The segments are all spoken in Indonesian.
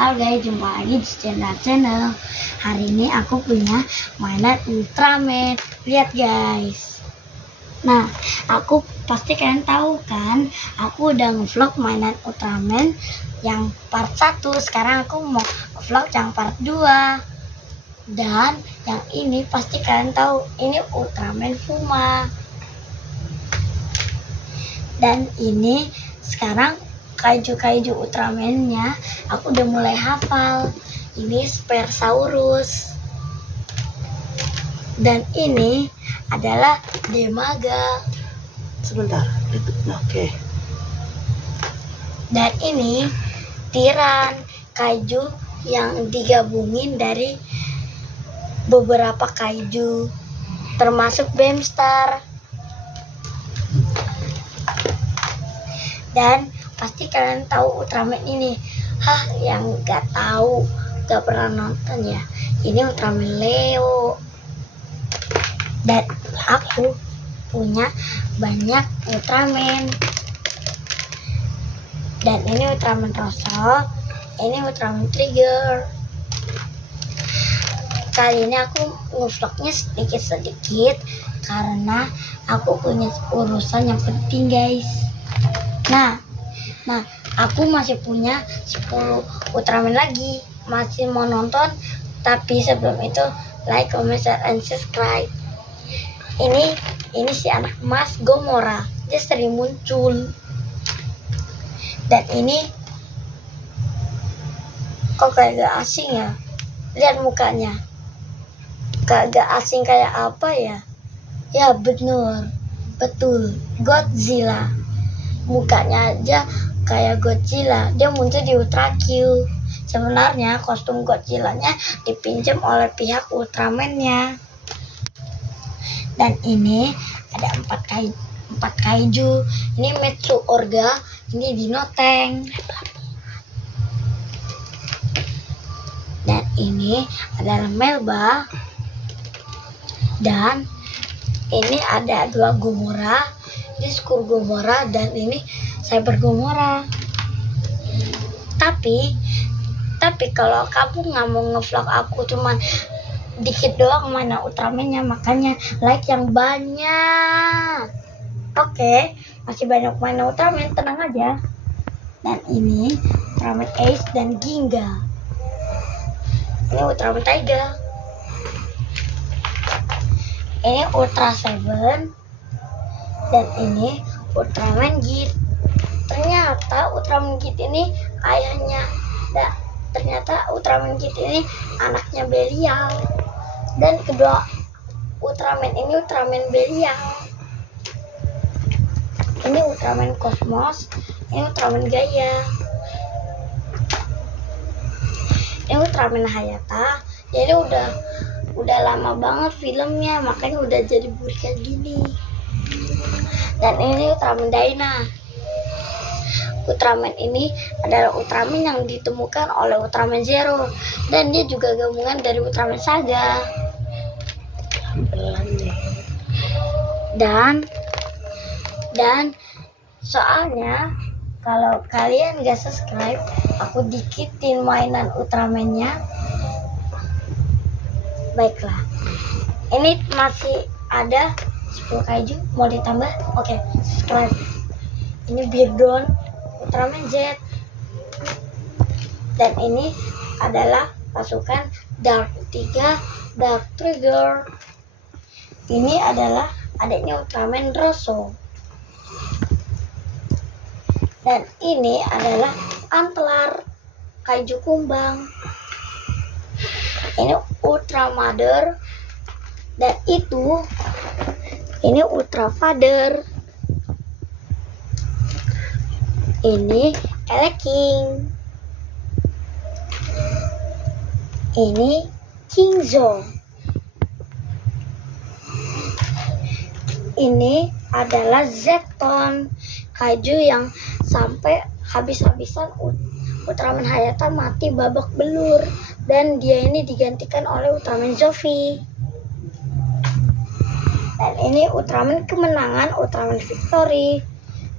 Halo guys, jumpa lagi di channel. Hari ini aku punya mainan Ultraman. Lihat guys. Nah, aku pasti kalian tahu kan, aku udah ngevlog mainan Ultraman yang part 1. Sekarang aku mau vlog yang part 2. Dan yang ini pasti kalian tahu, ini Ultraman Fuma. Dan ini sekarang kaiju Ultraman-nya aku udah mulai hafal. Ini Spherosaurus. Dan ini adalah Demaga. Sebentar, itu oke. Dan ini Tiran, kaiju yang digabungin dari beberapa kaiju, termasuk Beamstar. Dan pasti kalian tahu Ultraman ini. Yang gak tahu, gak pernah nonton ya, ini Ultraman Leo. Dan aku punya banyak Ultraman. Dan ini Ultraman Rosok, ini Ultraman Trigger. Kali ini aku ngevlognya sedikit-sedikit karena aku punya urusan yang penting guys. Nah, aku masih punya 10 Ultraman lagi. Masih mau nonton, tapi sebelum itu like, comment, share, and subscribe. Ini si anak emas Gomora, dia sering muncul. Dan ini kok kayak gak asing ya? Lihat mukanya, gak asing kayak apa ya? Ya betul, Godzilla. Mukanya aja kayak Godzilla. Dia muncul di Ultra Q. Sebenarnya kostum Godzilla-nya dipinjam oleh pihak Ultraman-nya. Dan ini ada 4 kaiju. Ini Metsu Orga, ini Dino Tank. Dan ini adalah Melba. Dan ini ada 2 Gomora. Ini Skull Gomora dan ini Cyber Gomora. Tapi kalau kamu nggak mau ngevlog aku cuman dikit doang mana Ultraman-nya, makanya like yang banyak. Oke, masih banyak mainan Ultraman, tenang aja. Dan ini Ultraman Ace dan Ginga. Ini Ultraman Tiger. Ini Ultra Seven. Dan ini Ultraman Git. Ternyata Ultraman Git ini ayahnya. Ternyata Ultraman Git ini anaknya Belial. Dan kedua Ultraman ini Ultraman Belial. Ini Ultraman Cosmos, ini Ultraman Gaia. Ini Ultraman Hayata. Jadi udah lama banget filmnya, makanya udah jadi burik kayak gini. Dan ini Ultraman Dyna. Ultraman ini adalah Ultraman yang ditemukan oleh Ultraman Zero. Dan dia juga gabungan dari Ultraman Saga. Dan soalnya kalau kalian gak subscribe, aku dikitin mainan Ultraman-nya. Baiklah, ini masih ada 10 kaiju, mau ditambah? Oke, subscribe. Ini Birdon, Ultraman Z. Dan ini adalah pasukan Dark 3, Dark Trigger. Ini adalah adiknya Ultraman Rosso. Dan ini adalah Antler, kaiju kumbang. Ini Ultra Mother. Dan ini Ultra Father. Ini King. Ini King Zone. Ini adalah Zeton, kaiju yang sampai habis-habisan Ultraman Hayata mati babak belur. Dan dia ini digantikan oleh Ultraman Zofi. Dan ini Ultraman kemenangan, Ultraman Victory.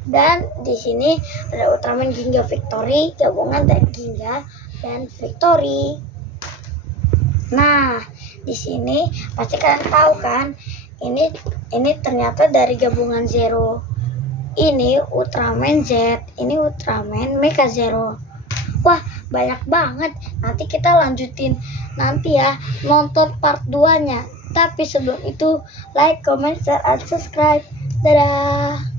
Dan di sini ada Ultraman Ginga Victory, gabungan dari Ginga dan Victory. Nah, di sini pasti kalian tahu kan, ini ternyata dari gabungan Zero. Ini Ultraman Z, ini Ultraman Mecha Zero. Wah, banyak banget. Nanti kita lanjutin nanti ya, nonton part 2-nya. Tapi sebelum itu, like, comment, share, and subscribe. Dadah.